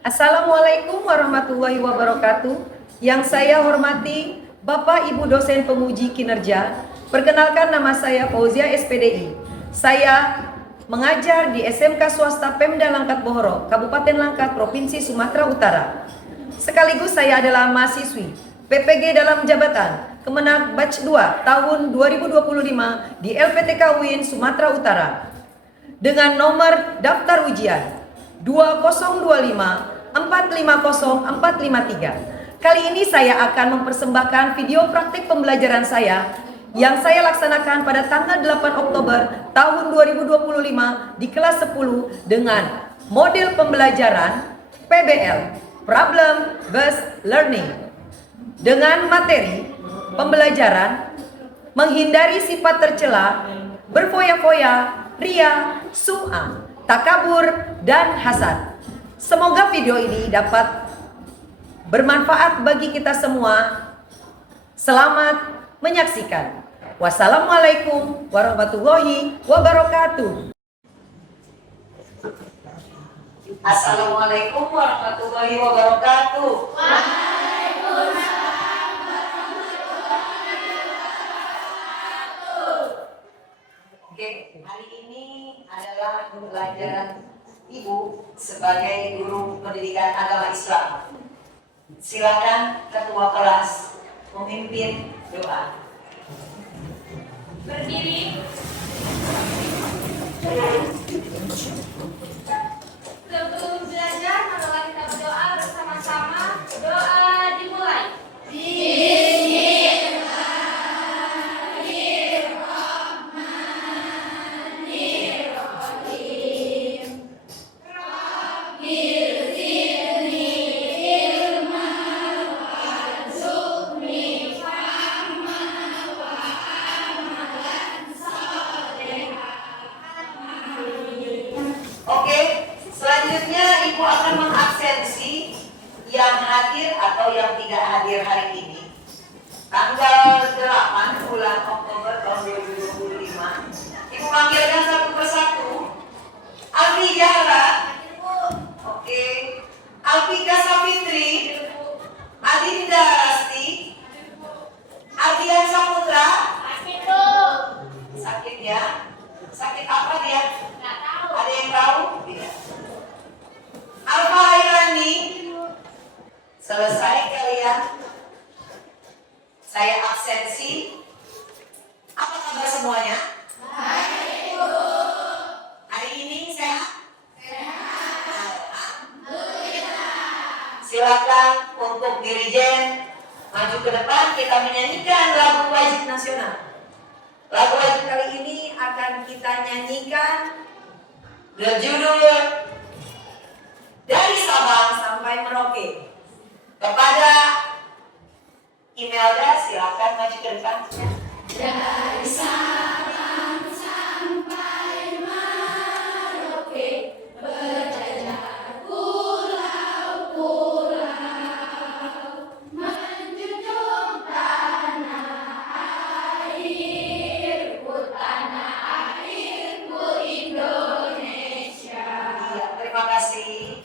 Assalamualaikum warahmatullahi wabarakatuh. Yang saya hormati Bapak Ibu dosen penguji kinerja. Perkenalkan, nama saya Fauzia SPDI. Saya mengajar di SMK Swasta Pemda Langkat Bohoro, Kabupaten Langkat, Provinsi Sumatera Utara. Sekaligus saya adalah mahasiswi PPG dalam jabatan Kemenag Batch 2 tahun 2025 di LPTK UIN Sumatera Utara. Dengan nomor daftar ujian 2025 450 453. Kali ini saya akan mempersembahkan video praktik pembelajaran saya yang saya laksanakan pada tanggal 8 Oktober tahun 2025 di kelas 10 dengan model pembelajaran PBL, Problem Based Learning, dengan materi pembelajaran menghindari sifat tercela, berfoya-foya, ria, sum'ah, takabur, dan hasad. Semoga video ini dapat bermanfaat bagi kita semua. Selamat menyaksikan. Wassalamualaikum warahmatullahi wabarakatuh. Assalamualaikum warahmatullahi wabarakatuh. Oke, hari ini adalah pembelajaran Ibu sebagai guru pendidikan agama Islam. Silakan ketua kelas memimpin doa. Berdiri. Sebelum belajar, marilah kita berdoa bersama-sama. Doa dimulai. Oke, selanjutnya Ibu akan mengabsensi yang hadir atau yang tidak hadir hari ini. Tanggal 8 bulan Oktober tahun 2025. Ibu panggilkan satu persatu. Alfi Zahra. Oke. Alfika Safitri. Adinda Rasti. Ardian Saputra. Sakit ya? Sakit apa dia? Ada yang tahu? Tidak. Alfa Hairani. Selesai kalian. Saya absensi. Apa kabar semuanya? Baik, Bu. Hari ini sehat? Sehat. Silakan untuk dirijen maju ke depan, kita menyanyikan lagu wajib nasional. Lagu wajib kali ini akan kita nyanyikan berjudul Dari Sabang Sampai Merauke. Kepada Imelda, silakan maju ke depan. Dari Sabang sampai Merauke, berjajar pulau-pulau, menjunjung tanah airku Indonesia. Iya, terima kasih.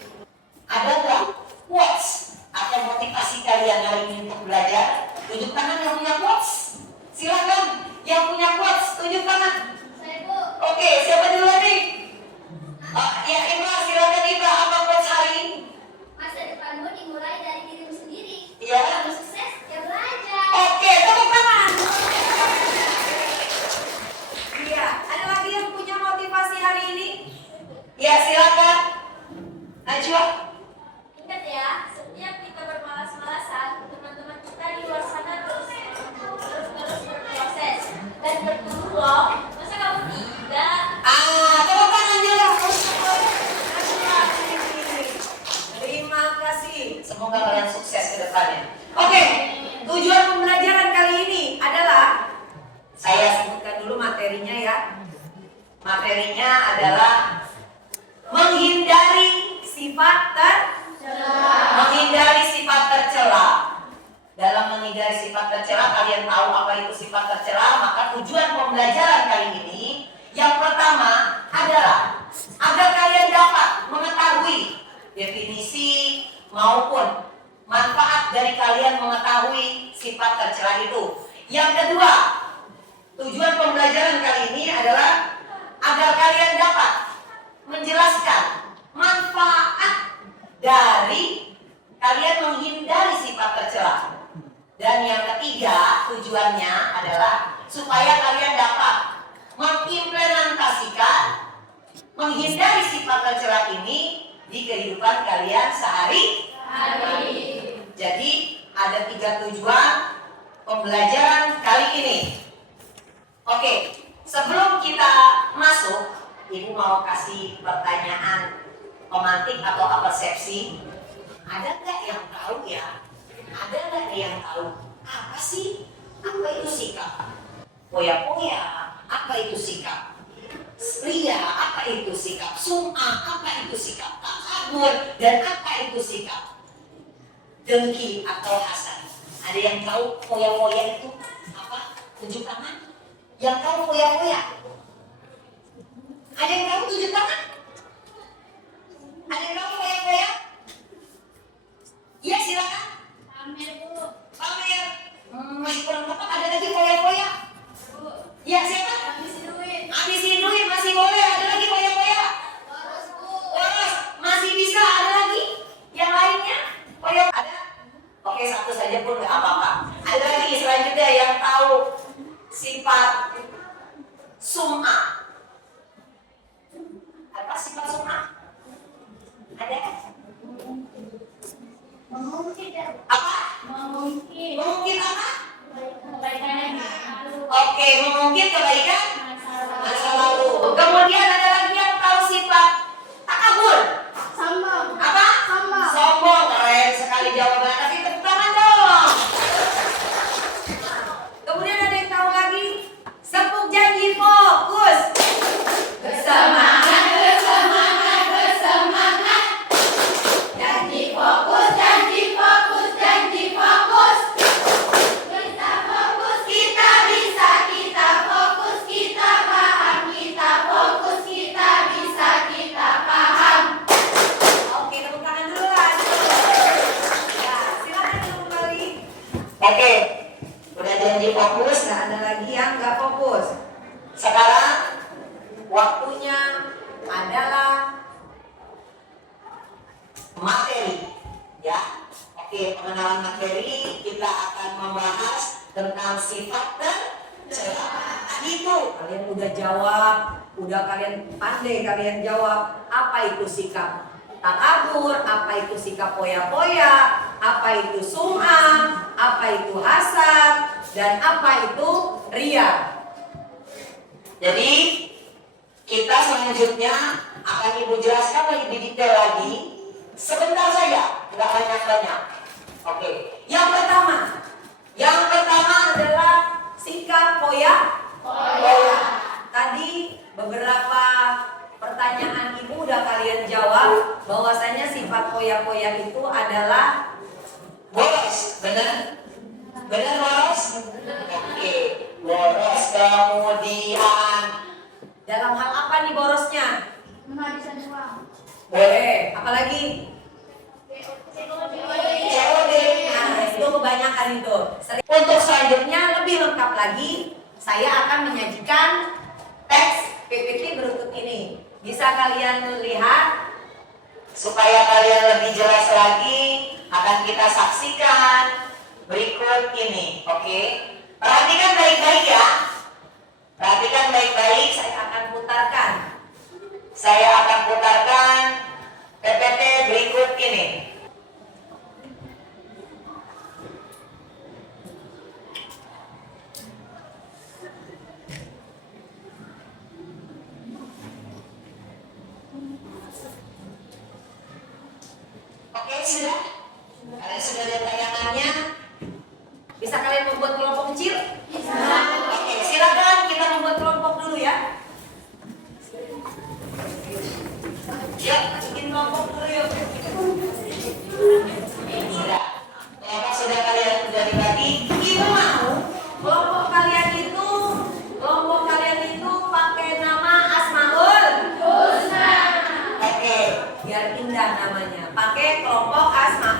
Ada nggak quotes atau motivasi kalian hari ini untuk belajar? Tunjuk tangan yang punya quotes. Silakan, yang punya quotes tunjuk tangan. Saya, Bu. Oke, siapa duluan nih? Ya, Iba, silakan Iba, apa quotes hari ini? Masa depanmu dimulai dari dirimu sendiri. Iya. Kamu sukses, ya belajar. Oke, tepuk tangan. Iya, ada lagi yang punya motivasi hari ini? Ya, silakan. Najwa. Ingat ya, setiap kita bermalas-malasan, teman-teman kita di luar sana terus berproses dan bertumbuh loh. Masa kamu tidak? Tepuk tangan juga. Terima kasih. Semoga kalian sukses ke depannya. Oke, tujuan pembelajaran kali ini adalah, saya sebutkan dulu materinya ya. Materinya adalah menghindari sifat tercela. Dalam menghindari sifat tercela, kalian tahu apa itu sifat tercela, maka tujuan pembelajaran kali ini yang pertama adalah agar kalian dapat mengetahui definisi, mengetahui sifat tercela itu. Yang kedua, tujuan pembelajaran kali ini adalah agar kalian dapat menjelaskan manfaat dari kalian menghindari sifat tercela. Dan yang ketiga, tujuannya adalah supaya kalian dapat mengimplementasikan menghindari sifat tercela ini di kehidupan kalian sehari-hari. Jadi ada 3 tujuan pembelajaran kali ini. Oke, sebelum kita masuk, Ibu mau kasih pertanyaan pemantik atau persepsi. Ada nggak yang tahu ya? Ada nggak yang tahu apa sih? Apa itu sikap? Poya-poya, apa itu sikap? Ria, apa itu sikap? Sum'ah, apa itu sikap? Takabur, dan apa itu sikap? Dengki atau hasad. Ada yang tahu poya-poya itu apa? Tunjuk tangan. Yang tahu poya-poya? Ada yang tahu tunjuk tangan? Ada yang tahu poya-poya? Iya, silakan. Pamer. Masih kurang tepat, ada lagi poya-poya? Iya, siapa? Habisin duit masih boleh, ada lagi poya-poya? Boros, masih bisa, ada lagi? Yang lainnya? Poya ada? Oke, satu saja pun nggak apa-apa. Ada lagi selanjutnya yang tahu sifat sum'ah. Apa sifat sum'ah? Ada? Apa? Mengungkit apa? Oke, mengungkit kebaikan masa lalu. Kemudian ada lagi yang tahu sifat takabur. Apa? Sombong. Keren sekali jawabannya. Tapi tepuk tangan dong. Kemudian ada yang tahu lagi sepuk janji fokus. Bersemangat. Janji fokus. Kita bisa, kita fokus, kita paham. Kita fokus, kita bisa, kita paham. Oke, tepuk tangan dulu lah. Ya, silakan kembali. Oke, udah janji fokus, nggak ada lagi yang nggak fokus. Sekarang waktunya adalah materi, ya. Oke, pengenalan materi kita akan membahas tentang sifat tercela. Tadi itu kalian udah jawab, udah kalian pandai kalian jawab apa itu sikap takabur, apa itu sikap poya-poya, apa itu sum'ah, apa itu hasad, dan apa itu ria. Jadi kita selanjutnya akan Ibu jelaskan lebih detail lagi. Sebentar saja, nggak banyak-banyak. Oke, yang pertama adalah sikap poya-poya. Tadi beberapa pertanyaan Ibu udah kalian jawab bahwasanya sifat poya-poya itu adalah boros, benar? Benar boros? Oke, boros. Kemudian dalam hal apa nih borosnya? Boleh, apalagi? COD. Nah, itu kebanyakan itu. Untuk selanjutnya lebih lengkap lagi, saya akan menyajikan teks PPT berikut ini. Bisa kalian lihat supaya kalian lebih jelas lagi akan kita saksikan berikut ini. Oke, perhatikan baik-baik ya. Perhatikan baik-baik. Saya akan putarkan PPT berikut ini. Oke, sudah? Kalian sudah lihat tayangannya? Bisa kalian membuat kelompok kecil? Bisa. Oke, silakan kita membuat kelompok dulu ya. Yuk, bikin kelompok dulu yuk. Sudah. Kelompok sudah kalian sudah dibagi. Ibu mau kelompok kalian itu pakai nama Asmaul Husna. Oke, biar indah namanya. Pakai kelompok Asmaul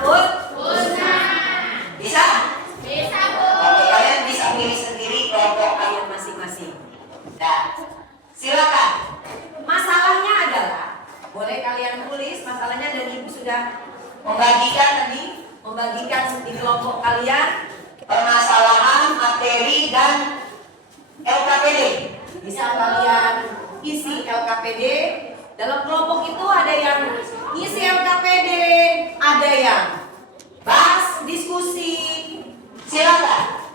membagikan di kelompok kalian permasalahan, materi, dan LKPD. bisa kalian isi LKPD. Dalam kelompok itu ada yang isi LKPD, ada yang bahas diskusi. Silakan.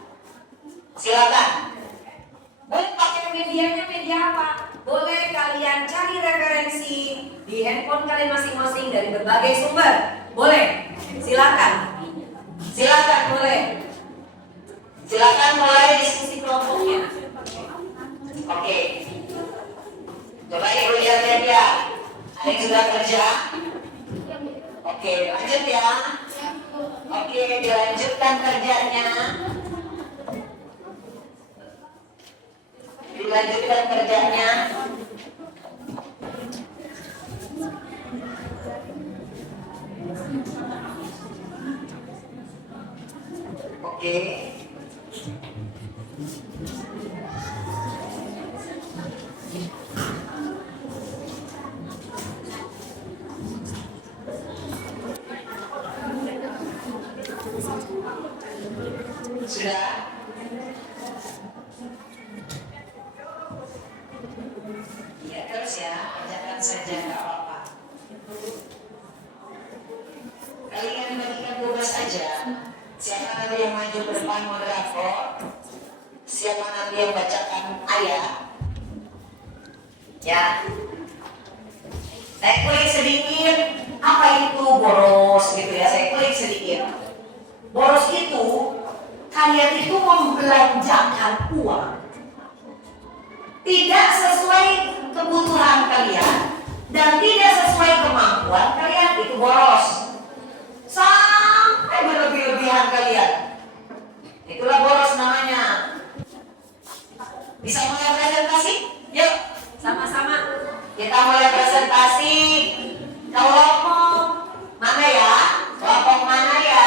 Boleh pakai medianya media apa? Boleh kalian cari referensi di handphone kalian masing-masing dari berbagai sumber. Boleh. Silakan boleh. Silakan mulai Diskusi kelompoknya. Oke. Coba ibu lihat ya. Ada yang sudah kerja? Oke, lanjut ya. Oke, dilanjutkan kerjanya. Oke. Sudah? Iya, terus ya, kerjakan saja, nggak apa-apa. Kalian bagikan tugas aja. Siapa nanti yang maju ke depan moderator? Siapa nanti yang bacakan ayat? Ya. Saya klik sedikit, apa itu boros gitu ya, saya klik sedikit. Boros itu, kalian itu membelanjakan uang tidak sesuai kebutuhan kalian dan tidak sesuai kemampuan kalian, itu boros. Sampai berlebih-lebihan kalian, itulah boros namanya. Bisa mulai presentasi? Yuk, Sama-sama. kita mulai presentasi. Kelompok mana ya? Kelompok mana ya?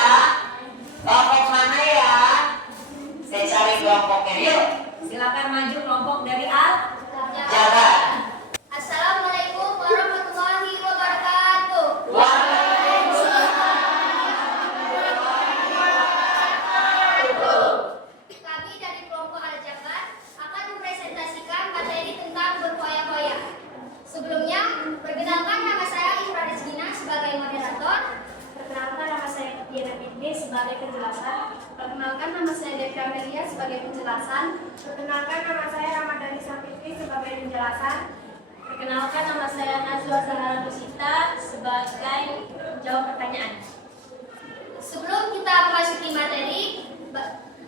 Saya cari kelompoknya. Yuk, Silakan maju kelompok dari Al. jabat. Assalamualaikum warahmatullahi wabarakatuh. Kami dari kelompok Al-Jabar akan mempresentasikan materi tentang berfoya-foya. Sebelumnya, perkenalkan nama saya Ifra Rizkina sebagai moderator. Perkenalkan nama saya Diana Fitri sebagai penjelasan. Perkenalkan nama saya Devi Amelia sebagai penjelasan. Perkenalkan nama saya Ramadhani Safitri sebagai penjelasan. Perkenalkan nama saya Najwa Zahara Nusita sebagai jawab pertanyaan. Sebelum kita memasuki materi,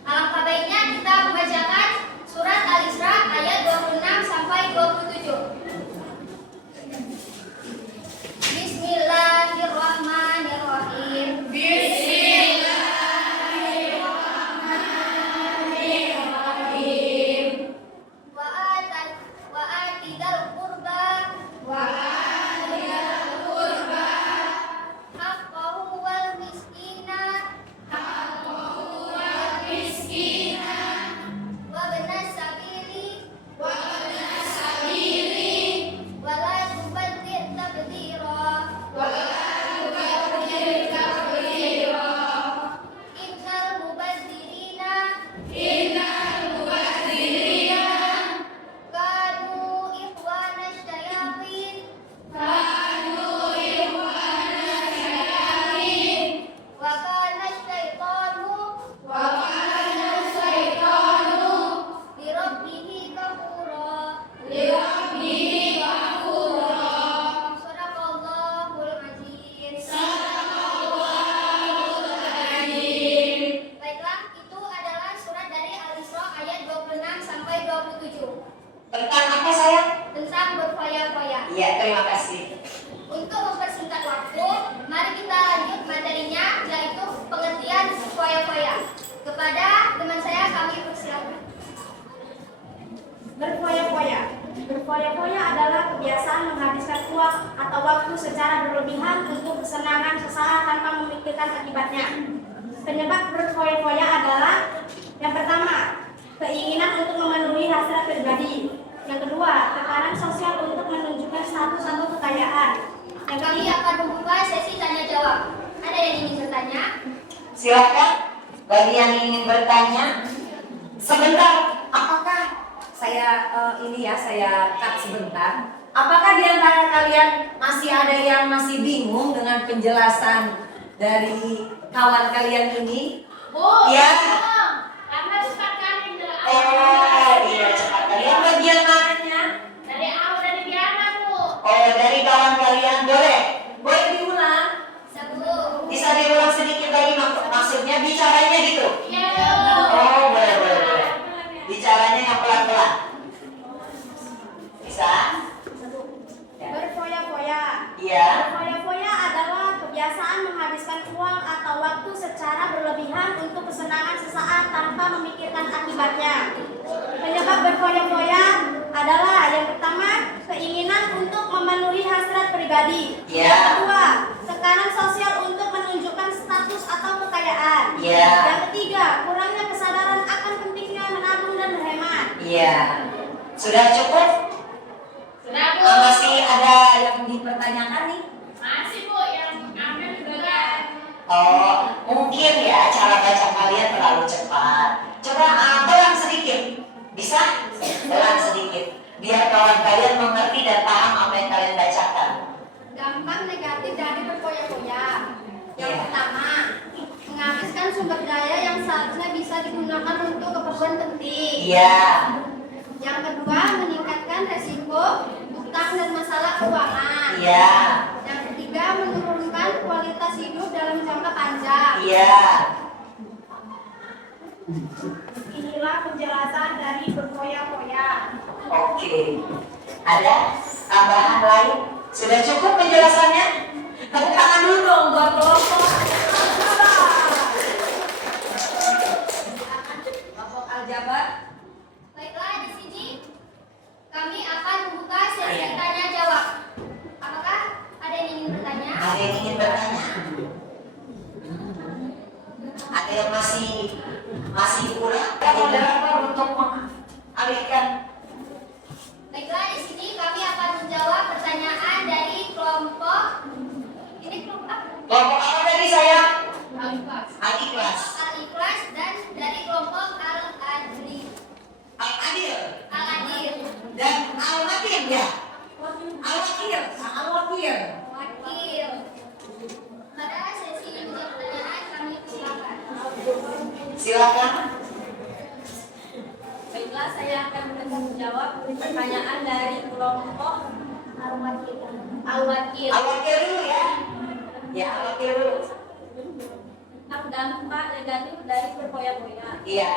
alangkah baiknya kita membacakan surat Al-Isra ayat 26 sampai 27. Bismillahirrahmanirrahim. Wa atidal qurba haqqahu wal miskina wa benas sabili wa la tubadir tabdira innal mubadirina kanu ikhwana syayatin wa kana syaitanu lirabbihi kafura. Shadaqallahul azim. Baiklah, itu adalah surat dari Al-Isra ayat 26 sampai 27 Tentang apa saya? tentang berfoya-foya. Iya, terima kasih. Untuk mempersingkat waktu, mari kita lanjut materinya, yaitu pengertian foya-foya. Kepada teman saya, kami persilakan. Berfoya-foya. Berfoya-foya adalah kebiasaan menghabiskan uang atau waktu secara berlebihan untuk kesenangan sesaat tanpa memikirkan akibatnya. Penyebab berfoya-foya adalah yang pertama, keinginan untuk memenuhi hasrat pribadi. Yang kedua, tekanan sosial untuk menunjukkan status atau kekayaan. Yang Kami ketiga, akan membuka sesi tanya jawab. Ada Bagi yang ingin bertanya, sebentar, apakah Saya saya cut sebentar. Apakah di antara kalian masih ada yang masih bingung dengan penjelasan dari kawan kalian ini? ya? Karena cepat kali Iya cepat kalian bagian mananya? dari biasa, Bu. Dari kawan kalian boleh Diulang. Satu. bisa diulang sedikit lagi maksudnya bicaranya gitu. Iya, Boleh. Bicaranya yang pelan-pelan. Bisa? Berfoya-foya. Iya. Berfoya-foya adalah kebiasaan menghabiskan uang atau waktu secara berlebihan untuk kesenangan sesaat tanpa memikirkan akibatnya. Penyebab berfoya-foya adalah yang pertama, keinginan untuk memenuhi hasrat pribadi. Ya. Yang kedua, tekanan sosial untuk menunjukkan status atau kekayaan. Ya. Yang ketiga, kurangnya kesadaran akan pentingnya menabung dan berhemat. Iya. Sudah cukup? Sudah, Bu. Masih ada Yang dipertanyakan nih. Masih, Bu, yang ambil juga. Mungkin ya cara baca kalian terlalu cepat. Coba pelan sedikit. Bisa? Pelan sedikit. Biar kawan kalian mengerti dan paham apa yang kalian bacakan. Dampak negatif dari berfoya-foya. Yang Iya. pertama, menghabiskan sumber daya yang seharusnya bisa digunakan untuk keperluan penting. Iya. Yang kedua, meningkatkan resiko utang dan masalah keuangan. Iya. Yang ketiga, menurunkan kualitas hidup dalam jangka panjang. Iya. Inilah penjelasan dari berfoya-foya. Oke. Ada tambahan lain? Sudah cukup penjelasannya? Tepuk tangan dulu dong buat kelompok. Kelompok Aljabar. Baiklah, di sini kami akan membuka sesi Iya. tanya jawab. Apakah ada yang ingin bertanya? Ada yang ingin bertanya? Ada yang masih kurang? Moderator untuk mengalihkan. Baiklah, di sini kami akan menjawab pertanyaan dari kelompok apa? Kelompok apa tadi saya? Al-Ikhlas. Al-Ikhlas. Al-Ikhlas dan dari kelompok Al-Adil. Al-Adil. Al-Adil. Dan Al-Matin ya? Al-Wakil. Al-Wakil. Wakil. Pada sesi menjawab pertanyaan kami silakan. Silakan. Baiklah, saya akan menjawab pertanyaan dari kelompok Al-Wakil. Al-Wakil. Al-Wakil dulu ya. Ya, Al-Wakil dulu. Dampak negatif dari berfoya-foya. Iya.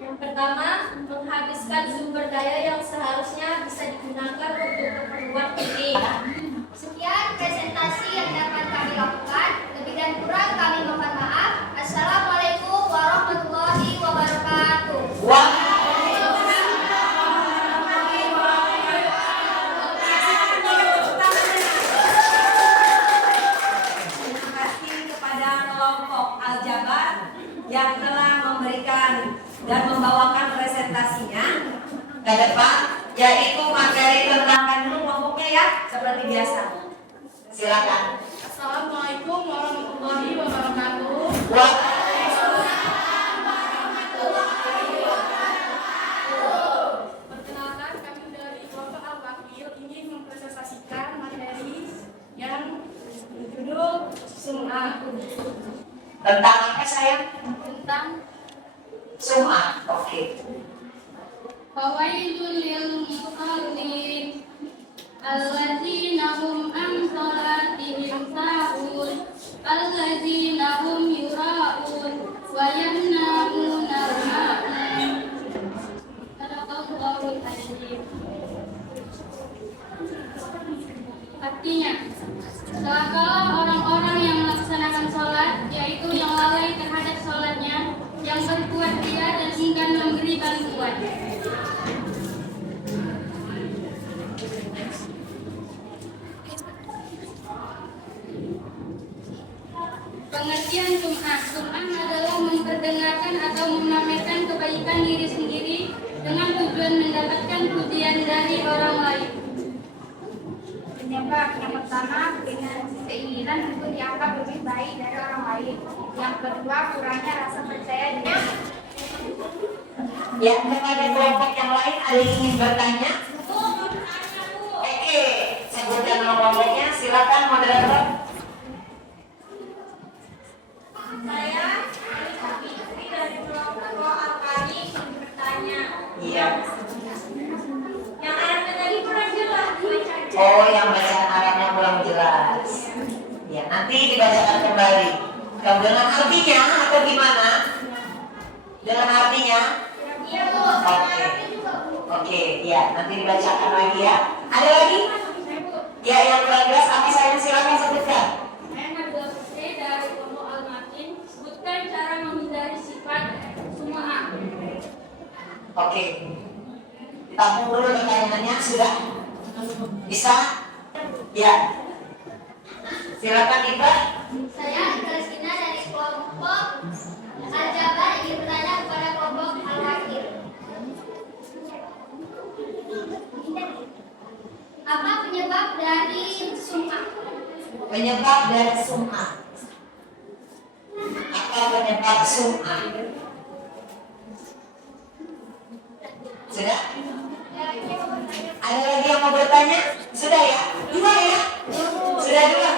Yang pertama, menghabiskan sumber daya yang seharusnya bisa digunakan untuk keperluan penting. Sekian presentasi yang dapat kami lakukan. Lebih dan kurang kami mohon maaf. Assalamualaikum warahmatullahi wabarakatuh. Wah. Terima kasih kepada kelompok Aljabar yang telah memberikan dan membawakan presentasinya ke depan, yaitu materi tentang dulu kelompoknya ya, seperti biasa. Silakan. Assalamualaikum warahmatullahi wabarakatuh. Wah. Perkenalkan, kami dari kelompok Al-Wakil ingin mempresentasikan materi yang berjudul Sum'ah. Tentang apa sayang? Tentang Sum'ah. Oke. Fawailul lil musallin alladzina hum an salatihim sahun alladzina hum yura'un wa yamna'una al-ma'un. Sadaqallahul azim. Artinya, celakalah orang-orang yang melaksanakan sholat, yaitu yang lalai terhadap sholatnya, yang berbuat ria dan enggan memberi bantuan. Pengertian sum'ah. Sum'ah adalah memperdengarkan atau memamerkan kebaikan diri sendiri dengan tujuan mendapatkan pujian dari orang lain. penyebab. Yang pertama, keinginan untuk dianggap lebih baik dari orang lain. Yang kedua, kurangnya rasa percaya diri. Ya, kepada kelompok yang lain ada yang ingin bertanya? Oke, sebutkan nama kelompoknya. Silakan moderator. Saya Fitri dari kelompok Alkali ingin bertanya. Iya. Yang Arabnya tadi kurang jelas dibacanya. Oh, yang bacaan Arabnya kurang jelas. Ya, nanti dibacakan kembali. Kamu dengan artinya atau gimana? Dengan artinya? Iya Bu. Oke, ya, nanti dibacakan lagi ya. Ada lagi? Ya, yang kurang jelas apa saya silakan sebutkan. Saya Nabila Putri dari kelompok Al-Matin. Sebutkan cara menghindari sifat sumaah. Oke. Tampung dulu pertanyaannya, sudah? Bisa? Ya. Silakan Iba. Saya Kristina dari kelompok Al-Jabar ingin bertanya kepada kelompok Al-Wakil. Apa penyebab dari sum'ah? Penyebab dari sum'ah. Apa penyebab sum'ah? Sudah? Ada lagi yang mau bertanya? Sudah ya? Dua ya? Sudah dua?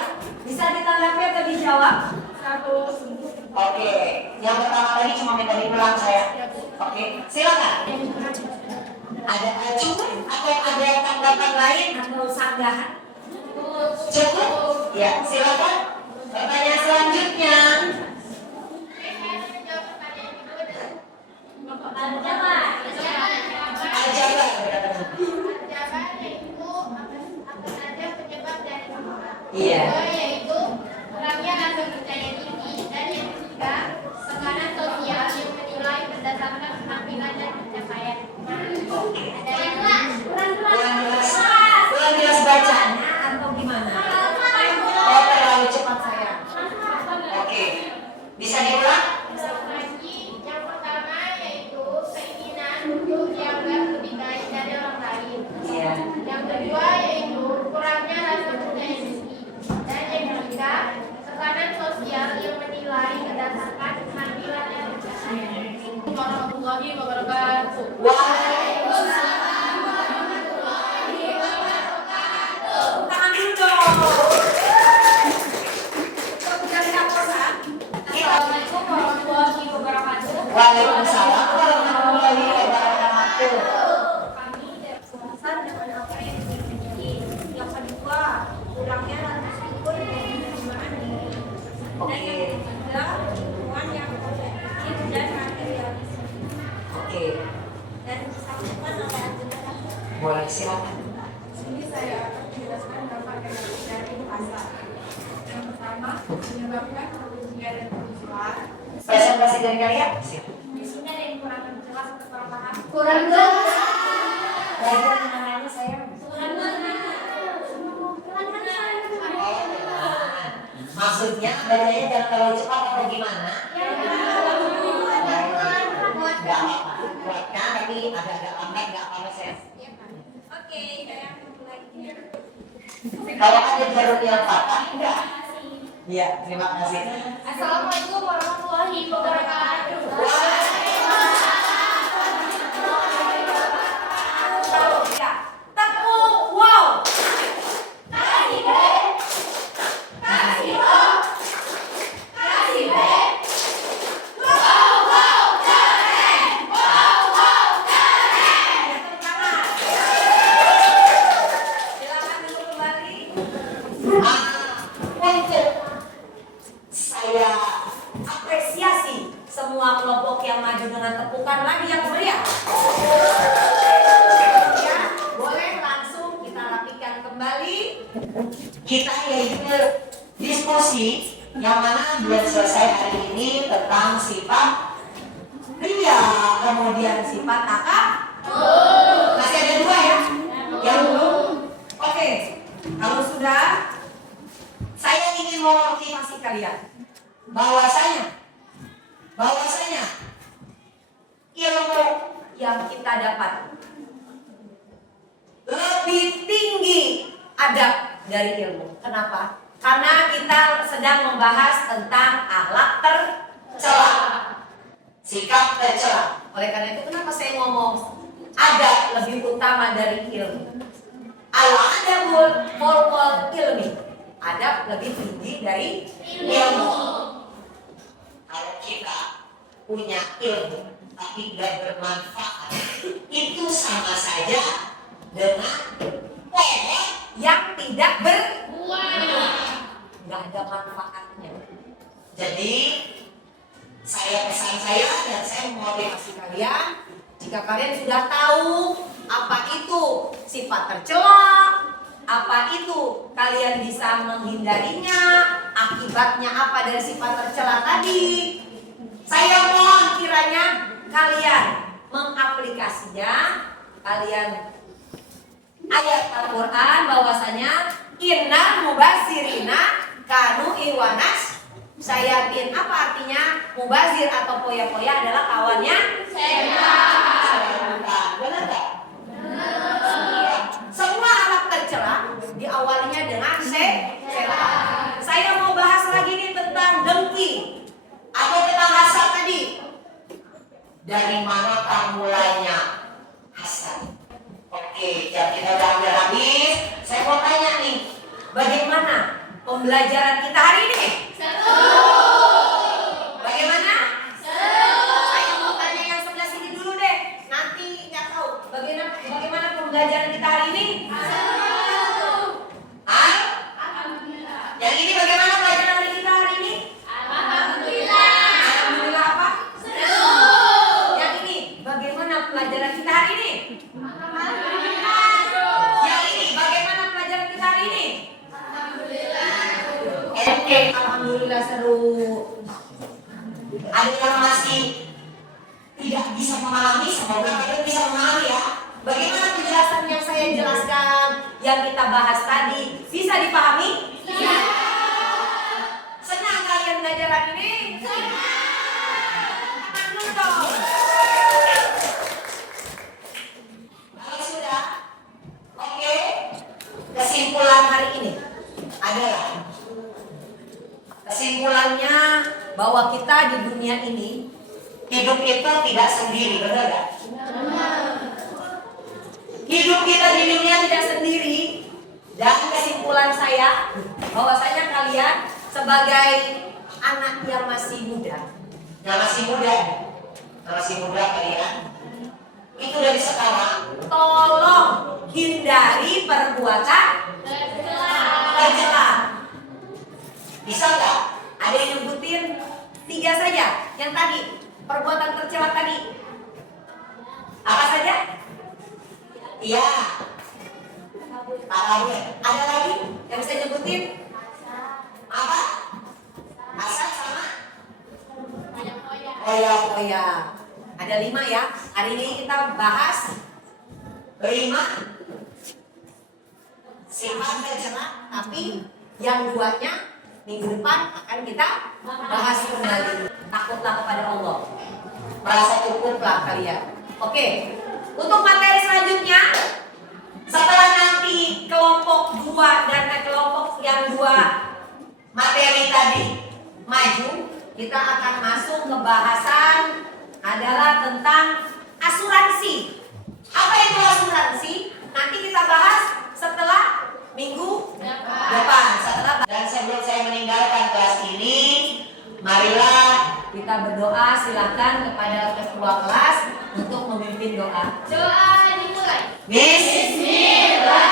Bisa ditanggapi atau dijawab? Oke. Yang pertama tadi cuma minta diulang saya. Oke. Silakan. Ada cukup atau ada tanggapan lain atau sanggahan? Cukup? Ya, silakan. Pertanyaan selanjutnya. Aljabar. Iya. Yaitu kurangnya rasa percaya diri, dan yang ketiga tekanan sosial yang menilai berdasarkan penampilan dan pencapaian. Kurang jelas bacanya atau gimana? Oh, terlalu cepat saya. Oke. Bisa diulang? Yang pertama yaitu keinginan untuk dianggap lebih baik dari orang lain. Iya. Yang kedua yaitu kurangnya rasa percaya diri, dan yang ketiga tekanan sosial yang menilai berdasarkan penampilan dan pencapaian. Warahmatullahi wabarakatuh. Waalaikumsalam. Tangan dulu dong. Dari Kapolda. Assalamualaikum warahmatullahi wabarakatuh. Waalaikumsalam warahmatullahi wabarakatuh. Kami berpuasan dengan apa yang dimiliki. Yang kedua, kurangnya rasa syukur dan penerimaan diri. Dan yang ketiga, hubungan yang objektif dan materialisme. Oke. Dan disampaikan oleh Abdullah. Boleh silakan. Sini saya akan menjelaskan dampak negatif dari puasa. Yang pertama, menyebabkan kerugian dan kerusuhan. Presentasi dari kalian? Siap. Di sini ada yang kurang jelas atau kurang paham. Kurang jelas. Belajar namanya saya. Maksudnya bacanya jangan terlalu cepat atau gimana? Gak apa-apa. Kuatkan tapi agak-agak lambat gak apa-apa saya. Oke, saya mulai. Kalau ada jalur yang patah enggak? Iya, terima kasih. Assalamualaikum warahmatullahi wabarakatuh. Ya. Tepuk wow. Silakan duduk kembali. Untuk saya apresiasi semua kelompok yang maju dengan tepukan lagi yang meriah. Ya, boleh langsung kita rapikan kembali. Kita yaitu diskusi yang mana belum selesai hari ini tentang sifat pria, kemudian sifat kakak. Masih ada dua ya? Yang belum? Oke, kalau sudah, saya ingin memotivasi kalian bahwasanya ilmu yang kita dapat lebih tinggi adab dari ilmu. Kenapa? Karena kita sedang membahas tentang akhlak tercela, Sikap tercela. oleh karena itu kenapa saya ngomong adab lebih utama dari ilmu. Al-adabul fawqal ilmi, adab lebih tinggi dari ilmu. Kalau kita punya ilmu tapi tidak bermanfaat, itu sama saja dengan pohon Yang tidak nggak ada manfaatnya. Jadi pesan saya dan saya memotivasi Kalian, jika kalian sudah tahu apa itu sifat tercela, apa itu kalian bisa menghindarinya, akibatnya apa dari sifat tercela tadi, saya mohon kiranya kalian mengaplikasinya. Kalian ayat Al-Quran bahwasanya innal mubazirina kanu iwanas sayatin. Apa artinya? Mubazir atau poya-poya adalah kawannya setan. Benar nggak? Semua alat tercela diawalinya dengan setan. Saya mau bahas lagi nih tentang dengki atau tentang hasad tadi. dari manakah mulainya hasad. Oke, jam kita udah hampir habis. Saya mau tanya nih, Bagaimana pembelajaran kita hari ini? Bagaimana? Saya mau tanya yang sebelah sini dulu deh. Nanti nggak tahu. Bagaimana pembelajaran kita hari ini? ah? Yang ini bagaimana pelajaran? Pembelajaran kita hari ini? Alhamdulillah. Alhamdulillah apa? Yang ini bagaimana pelajaran kita hari ini? Yang ini bagaimana pelajaran kita hari ini? Alhamdulillah seru. Ada yang masih tidak bisa memahami, semoga kalian bisa memahami ya. Bagaimana penjelasan yang saya jelaskan, yang kita bahas tadi, bisa dipahami? Iya. Senang kalian belajar hari ini? Senang dulu dong. Kalau sudah, oke. Kesimpulan hari ini Adalah kesimpulannya bahwa kita di dunia ini hidup itu tidak sendiri, benar gak? hidup kita di dunia tidak sendiri, dan kesimpulan saya bahwasanya kalian sebagai anak yang masih muda, Yang masih muda kalian, itu dari sekarang tolong hindari perbuatan tercela. Bisa nggak? Ada yang nyebutin 3 saja. Yang tadi perbuatan tercela tadi apa saja? iya. Ada lagi yang bisa nyebutin? Apa? Asal sama Oh ya, ada 5 ya. Hari ini kita bahas 5 sifat tercela, tapi yang 2-nya minggu depan akan kita bahas kembali. Takutlah kepada Allah, merasa cukuplah kalian. Oke, untuk materi selanjutnya, setelah nanti kelompok 2 dan kelompok yang 2 materi tadi maju, kita akan masuk ke bahasan adalah tentang asuransi. Apa itu asuransi? Nanti kita bahas setelah minggu depan. Dan sebelum saya meninggalkan kelas ini, marilah Kita berdoa, silakan kepada ketua kelas untuk memimpin doa. Doa dimulai. Bismillah.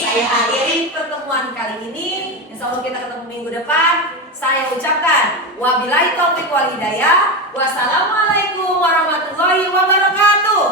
Saya akhiri pertemuan kali ini. Insya Allah kita ketemu minggu depan. Saya ucapkan wabillahi taufiq wal hidayah. Wassalamualaikum warahmatullahi wabarakatuh.